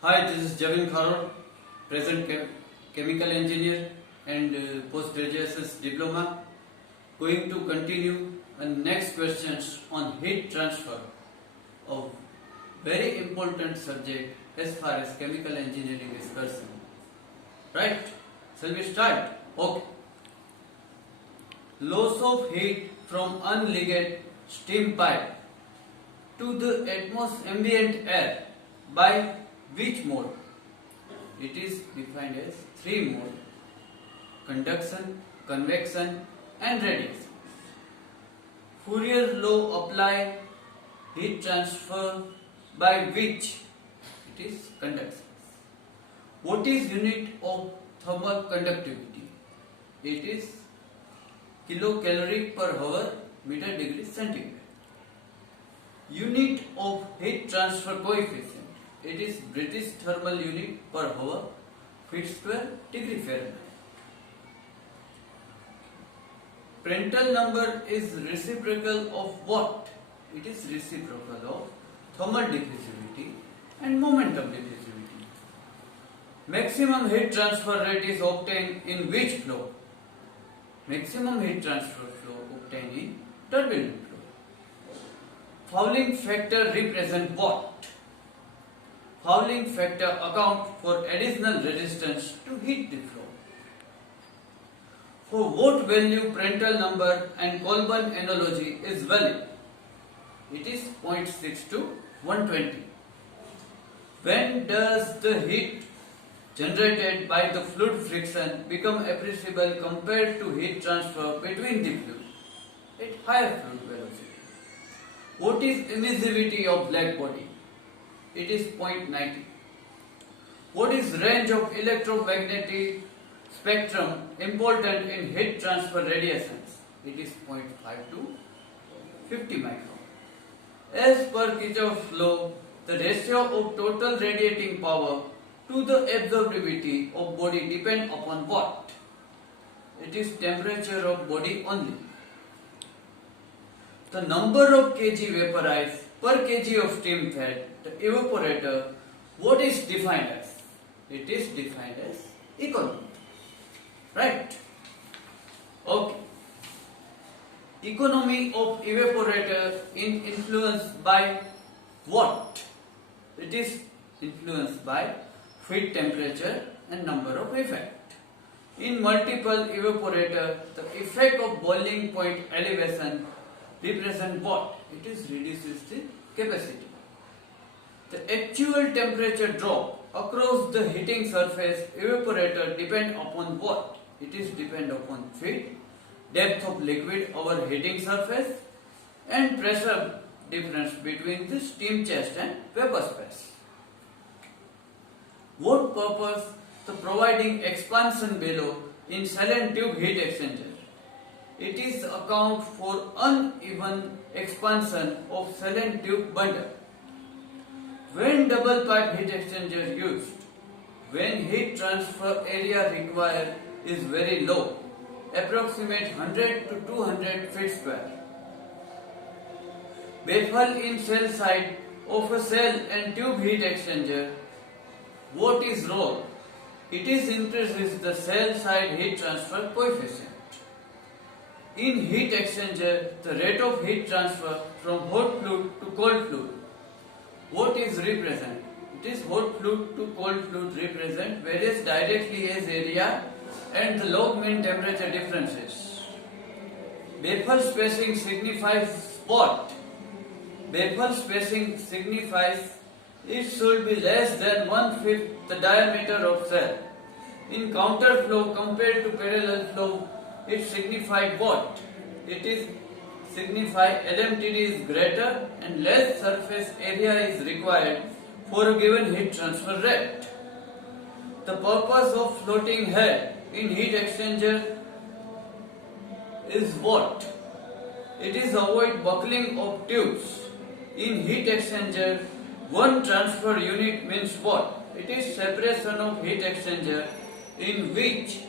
Hi, this is Javin Kharor, present chemical engineer and post-graduation's diploma. Going to continue next questions on heat transfer of very important subject as far as chemical engineering is concerned. Right? Shall we start? Okay. Loss of heat from unligated steam pipe to the ambient air by which mode? It is defined as three modes: conduction, convection and radiation. Fourier law apply heat transfer by which? It is conduction. What is unit of thermal conductivity? It is kilocalorie per hour meter degree centigrade. Unit of heat transfer coefficient. It is British thermal unit per hour feet square degree Fahrenheit. Prandtl number is reciprocal of what? It is reciprocal of thermal diffusivity and momentum diffusivity. Maximum heat transfer rate is obtained in which flow? Maximum heat transfer flow obtained in turbulent flow. Fouling factor represent what? Fouling factor account for additional resistance to heat the flow. For what value Prandtl number and Kolbe analogy is valid? It is 0.6 to 120. When does the heat generated by the fluid friction become appreciable compared to heat transfer between the fluid? At higher fluid velocity. What is emissivity of black body? It is 0.90. What is range of electromagnetic spectrum important in heat transfer radiations? It is 0.5 to 50 micron. As per Kirchhoff's law, the ratio of total radiating power to the absorptivity of body depend upon what? It is temperature of body only. The number of kg vaporized per kg of steam fed, the evaporator, what is defined as? It is defined as economy. Right? Okay. Economy of evaporator is influenced by what? It is influenced by feed temperature and number of effect. In multiple evaporator, the effect of boiling point elevation represent what? It is reduces the capacity. The actual temperature drop across the heating surface evaporator depend upon what? It is depend upon feed, depth of liquid over heating surface and pressure difference between the steam chest and vapor space. What purpose the providing expansion below in silent tube heat exchanger? It is account for uneven expansion of silent tube bundle. When double pipe heat exchanger used, when heat transfer area required is very low, approximate 100 to 200 feet square. Baffle in cell side of a cell and tube heat exchanger. What is role? It is increases the cell side heat transfer coefficient. In heat exchanger, the rate of heat transfer from hot fluid to cold fluid. What is represent? It is hot fluid to cold fluid represent varies directly as area and the log mean temperature differences. Baffle spacing signifies what? Baffle spacing signifies it should be less than 1/5 the diameter of cell. In counter flow compared to parallel flow, it signifies what? It is signify LMTD is greater and less surface area is required for a given heat transfer rate. The purpose of floating head in heat exchanger is what? It is avoid buckling of tubes. In heat exchanger, one transfer unit means what? It is separation of heat exchanger in which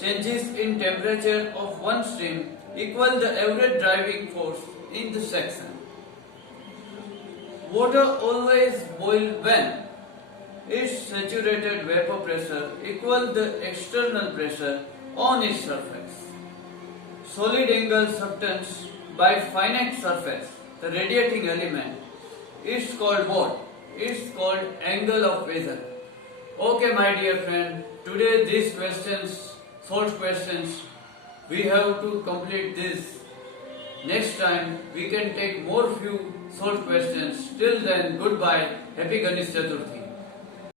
changes in temperature of one stream equal the average driving force in the section. Water always boil when? its saturated vapor pressure equals the external pressure on its surface. Solid angle substance by finite surface, the radiating element, is called what? It's called angle of phasor. Okay, my dear friend, today these questions, short questions, we have to complete this. Next time we can take more few short questions. Till then, goodbye. Happy Ganesh Chaturthi.